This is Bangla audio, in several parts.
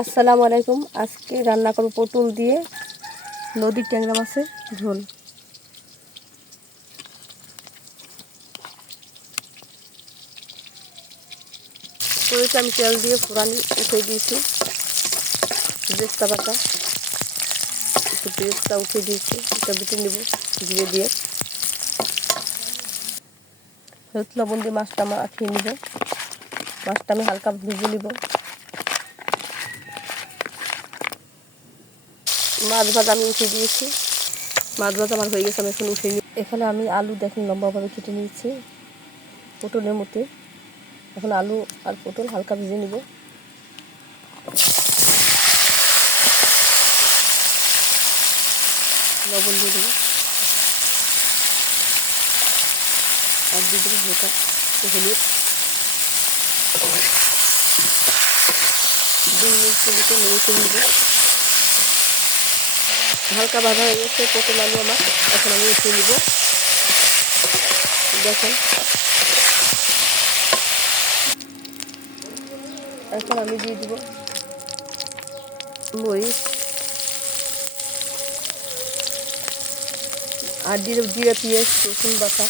আসসালামু আলাইকুম। আজকে রান্না করব পটল দিয়ে নদীর ট্যাংরা মাছের ঝোল। কড়াইতে আমি তেল দিয়ে ফোড়ন উঠিয়ে দিয়েছি, বেরেস্তা বাটা একটু বেরেস্তা উঠিয়ে দিয়েছি, এটা বেটে নেব জিরে দিয়ে। হলুদ লবণ দিয়ে মাছটা মাখিয়ে নেব। মাছটা আমি হালকা ভেজে নেব। মাছ ভাজা আমি উঠিয়ে দিয়েছি, মাছ ভাজা আমার হয়ে গেছে, আমি এখন উঠিয়ে নিই। এখানে আমি আলু দেখুন লম্বাভাবে কেটে নিয়েছি পটলের মধ্যে। এখন আলু আর পটল হালকা ভেজে নিব। লবণ দিয়ে দেবো আর দিয়ে দেবো হালকা হলুদ। 2 মিনিট মতো নেড়ে নিব। হালকা ভাজা হয়ে গেছে পটল আলু আমার, এখন আমি উঠিয়ে নিব। দেখেন এখন আমি দিয়ে দিব মরিচ আর দিয়ে দেবো জিরা, পেঁয়াজ, রসুন বাটা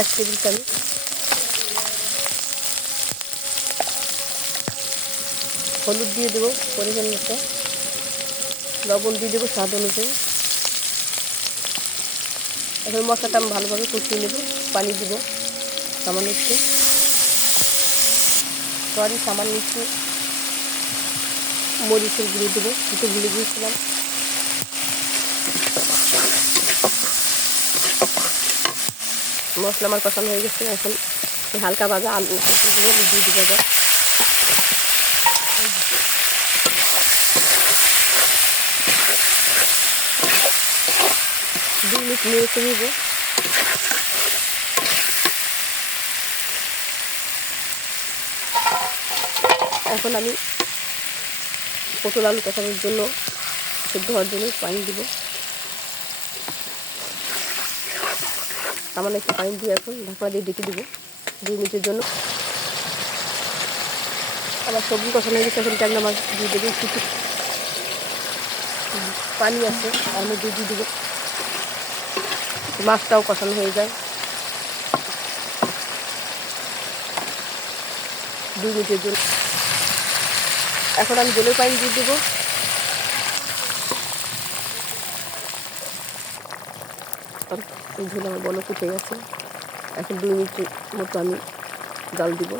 1 টেবিল চামচ। হলুদ দিয়ে দেবো পরিমাণ মতো, লবণ দিয়ে দেবো স্বাদ অনুযায়ী। এখন মশলাটা আমি ভালোভাবে কষিয়ে নেব। পানি দিব সামান্য একটু, সামান্য একটু মরিচের গুঁড়ো দেবো, একটু ভুলে গিয়েছিলাম। মশলা আমার কষানো হয়ে গেছে, এখন হালকা ভাজা আলু দিয়ে দিব। 2 মিনিট নেড়ে নিব। এখন আমি পটল আলু কষানোর জন্য, সেদ্ধ হওয়ার জন্য পানি দিব। সামান্য একটু পানি দিয়ে এখন ঢাকনা দিয়ে ঢেকে দিব 2 মিনিটের জন্য। আমার সবজি কষানো হয়ে গেছে, এখন ট্যাংরা মাছ দিয়ে দেবো। কিছু পানি আছে তার মধ্যে দিয়ে দেবো, মাছটাও কষানো হয়ে যায়। 2 মিনিটের জন্য এখন আমি জলের পানি দিয়ে দেবো। ঝোল আমার বলক উঠে গেছে, এখন 2 মিনিটের মতো আমি জাল দিব।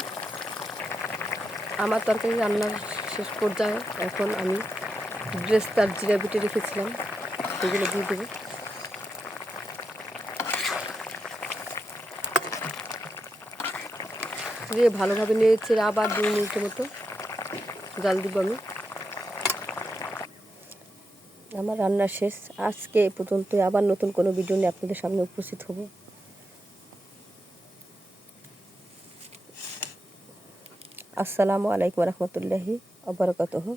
আমার তরকারি রান্নার শেষ পর্যায়ে এখন আমি বেরেস্তা আর জিরা বেটে রেখেছিলাম সেগুলো দিয়ে দেবো। দিয়ে ভালোভাবে নেড়েছে, আবার 2 মিনিটের মতো জাল দিব আমি। আমার রান্না শেষ। আজকে এ পর্যন্ত, আবার নতুন কোনো ভিডিও নিয়ে আপনাদের সামনে উপস্থিত হব। আসসালামু আলাইকুম রহমতুল্লাহি ওয়া বারাকাতুহু।